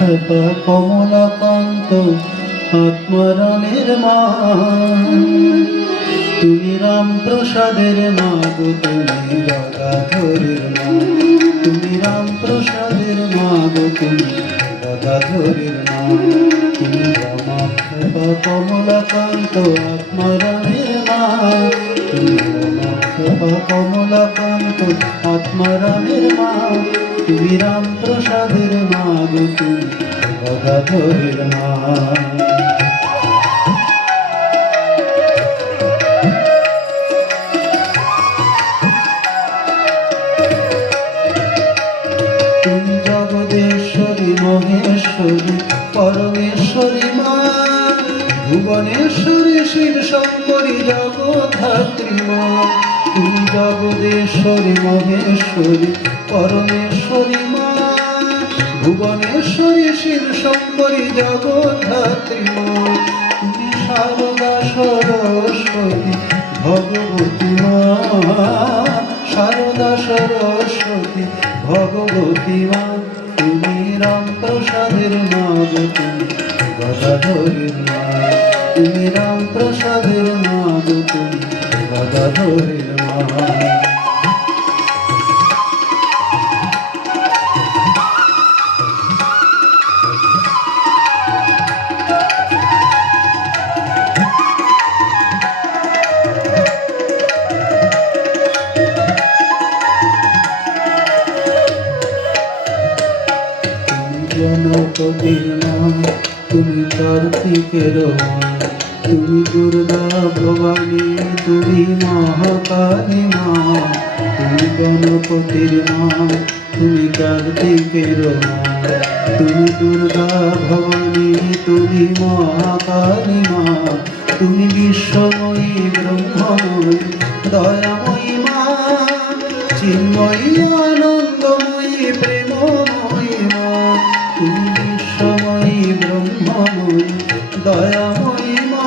খেপা কমলাকান্ত আত্মারামের মা, তুমি রামপ্রসাদের মা গো, তুমি গদাধরের মা, তুমি রামপ্রসাদের মা গো, তুমি গদাধরের মা, তুমি রমা খেপা কমলাকান্ত আত্মারামের মা, তুমি রমা খেপা কমলাকান্ত আত্মারামের মা, তুমি রামপ্রসাদের মা গো, তুমি গদাধরের মা। তুমি জগদেশ্বরী মহেশ্বরী পরমেশ্বরী মা, ভুবনেশ্বরী শিব শঙ্করী জগদ্ধাত্রী মা, তুমি জগদেশ্বরী মহেশ্বরী পরমেশ্বরী মা, ভুবনেশ্বরী শিব শঙ্করী জগদ্ধাত্রী মা, তুমি শারদা সরস্বতী ভগবতী মা, শারদা সরস্বতী ভগবতী মা, তুমি রামপ্রসাদের মা গো, তুমি গদাধরের মা, তুমি রামপ্রসাদের মা গো, তুমি গদাধরের মা। গণপতির মা, তুমি কার্তিকের মা, তুমি দুর্গা ভবানী, তুমি মহাকালী মা, তুমি গণপতির মা, তুমি কার্তিকের মা, তুমি দুর্গা ভবানী, তুমি মহাকালী মা, তুমি বিশ্বময়ী ব্রহ্মময়ী দয়াময়ী মা, চিন্ময়ী আনন্দময়ী প্রেমময়ী মা, তুমি বিশ্বময়ী ব্রহ্মময়ী দয়াময়ী মা।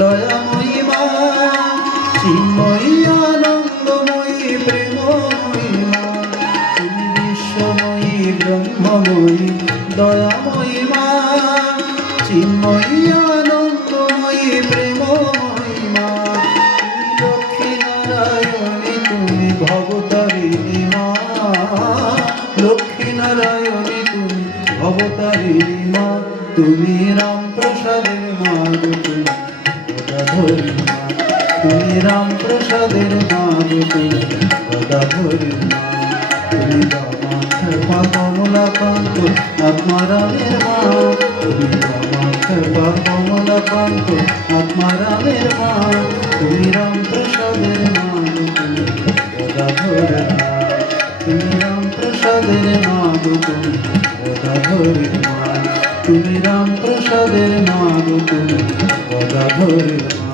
দয়াময়ী মা, চিন্ময়ী আনন্দময়ী প্রেমময়ী মা, তুমি বিশ্বময়ী ব্রহ্মময়ী দয়াময়ী মা, চিন্ময়ী আনন্দময়ী প্রেমময়ী মা, তুমি লক্ষ্মী নারায়ণী, তুমি ভবতারিণী মা, লক্ষ্মী নারায়ণী, তুমি ভবতারিণী মা, তুমি রামপ্রসাদের মা গো, তুমি গদাধরী মা, তুমি রামপ্রসাদের মা গো, তুমি গদাধরী মা, তুমি রমা খেপা কমলাকান্ত আত্মারামের মা, তুমি রমা খেপা কমলাকান্ত আত্মারামের মা, তুমি রামপ্রসাদের মা গো, তুমি গদাধরী মা, তুমি রামপ্রসাদের মা গো, তুমি গদাধরী মা, তুমি রামপ্রসাদের মা গো, তুমি গদাধরের মা।